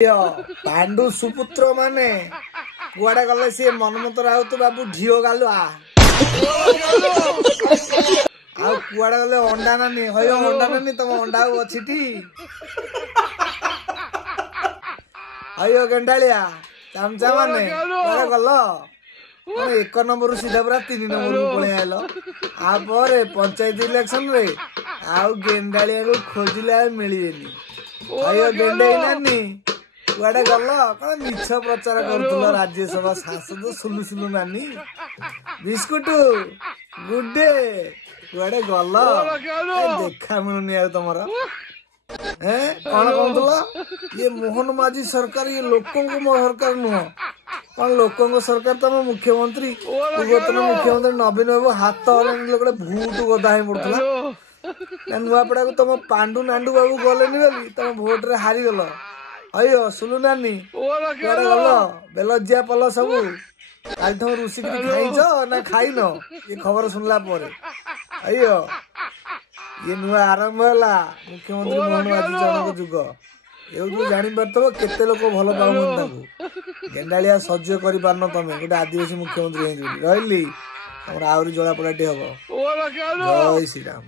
पांडु सुपुत्र माने कुआडे गले सी मनमत राउत बाबू ढिओ गालुआ आ कुआडे गले अंडा नानी हयो अंडा नानी तम अंडा अछिटी हयो गेंडालिया चामचा माने कुआडे गलो एक नंबर सीधा पूरा 3 नंबर को पळे आइलो आ परे पंचायत इलेक्शन रे आ गेंडालिया को खोजिला मिलिएनी हयो गेंडाई नानी कुआडे गल कौन मिछ प्रचार कर राज्यसभा सांसद सुलु सुलु नानी बिस्कुट गुड डे कुआडे गल देखा मिलुनी यार तुमर कौन कहूल ये मोहन माझी सरकार ये लोकों को सरकार नुह कौन लोकों को सरकार तुम मुख्यमंत्री पूर्वतन मुख्यमंत्री नवीन बाबू हाथ गोटे भूत गदा ही पड़ता नुआपड़ा को तुम पांडु नांडू बाबू गलेनी बोली तुम भोट रे हारी गल अयो सुलु नानी कुआडे गल बेलजिया पल सब आज तुम रुषि खाइच ना खाइन ये खबर सुनला पर अयो ये नुआ आरंभ है मुख्यमंत्री मोहन माझी जनक जुग ये जानी पारथब केते लोक भल पाऊन गेंडालिया सह्य कर पारन तमें गोटे आदिवासी मुख्यमंत्री रही तुम आहरी जला पड़ाटी हम जय श्रीराम।